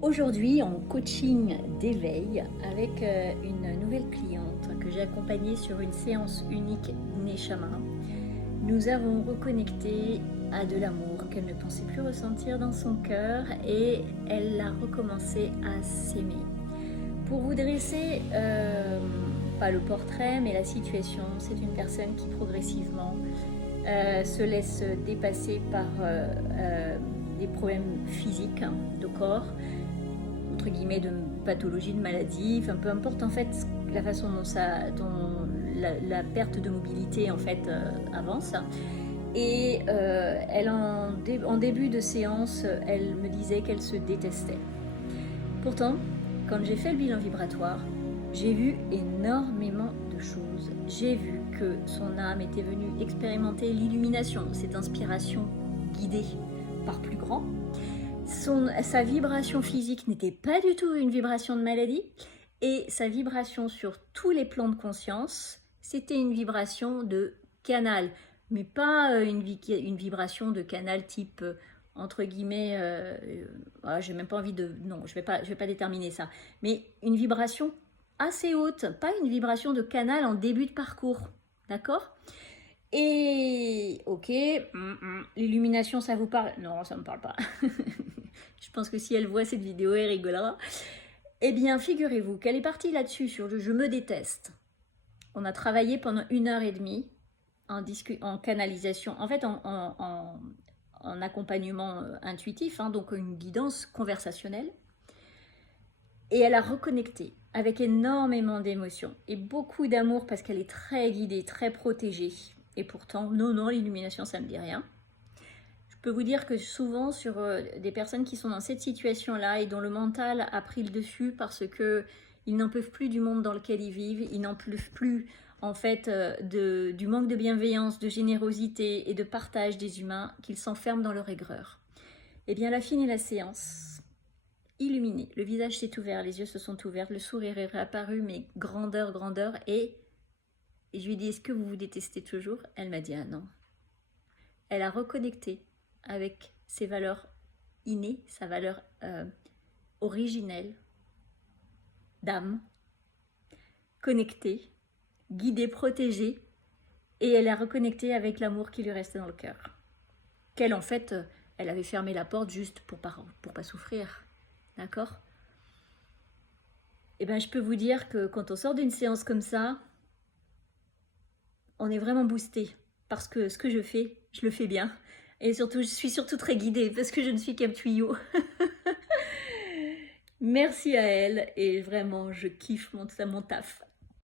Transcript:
Aujourd'hui, en coaching d'éveil avec une nouvelle cliente que j'ai accompagnée sur une séance unique Neshama, nous avons reconnecté à de l'amour qu'elle ne pensait plus ressentir dans son cœur et elle a recommencé à s'aimer. Pour vous dresser, pas le portrait, mais la situation, c'est une personne qui progressivement se laisse dépasser par des problèmes physiques de corps, entre guillemets, de pathologie, de maladie, enfin peu importe en fait la façon dont la perte de mobilité en fait avance. Et elle en début de séance, elle me disait qu'elle se détestait. Pourtant, quand j'ai fait le bilan vibratoire, j'ai vu énormément de choses. J'ai vu que son âme était venue expérimenter l'illumination, cette inspiration guidée par plus grand. Sa vibration physique n'était pas du tout une vibration de maladie, et sa vibration sur tous les plans de conscience, c'était une vibration de canal, mais pas une vibration de canal type entre guillemets, j'ai même pas envie de, non, je vais pas déterminer ça, mais une vibration assez haute, pas une vibration de canal en début de parcours, d'accord? Et ok, l'illumination, ça vous parle? Non, ça me parle pas. Je pense que si elle voit cette vidéo, elle rigolera. Eh bien, figurez-vous qu'elle est partie là-dessus, sur le « je me déteste ». On a travaillé pendant 1 heure et demie en canalisation, en fait en accompagnement intuitif, donc une guidance conversationnelle. Et elle a reconnecté avec énormément d'émotions et beaucoup d'amour parce qu'elle est très guidée, très protégée. Et pourtant, non, l'illumination, ça ne me dit rien. Je peux vous dire que souvent sur des personnes qui sont dans cette situation-là et dont le mental a pris le dessus parce que ils n'en peuvent plus du monde dans lequel ils vivent, ils n'en peuvent plus en fait du manque de bienveillance, de générosité et de partage des humains, qu'ils s'enferment dans leur aigreur. Eh bien, elle a fini la séance illuminée, le visage s'est ouvert, les yeux se sont ouverts, le sourire est réapparu, mais grandeur, et je lui ai dit, est-ce que vous vous détestez toujours? Elle m'a dit, ah non. Elle a reconnecté avec ses valeurs innées, sa valeur originelle d'âme, connectée, guidée, protégée, et elle a reconnecté avec l'amour qui lui restait dans le cœur. Qu'elle, en fait, elle avait fermé la porte juste pour pas souffrir, d'accord? Et bien, je peux vous dire que quand on sort d'une séance comme ça, on est vraiment boosté, parce que ce que je fais, je le fais bien. Et surtout, je suis surtout très guidée, parce que je ne suis qu'un tuyau. Merci à elle, et vraiment, je kiffe mon taf.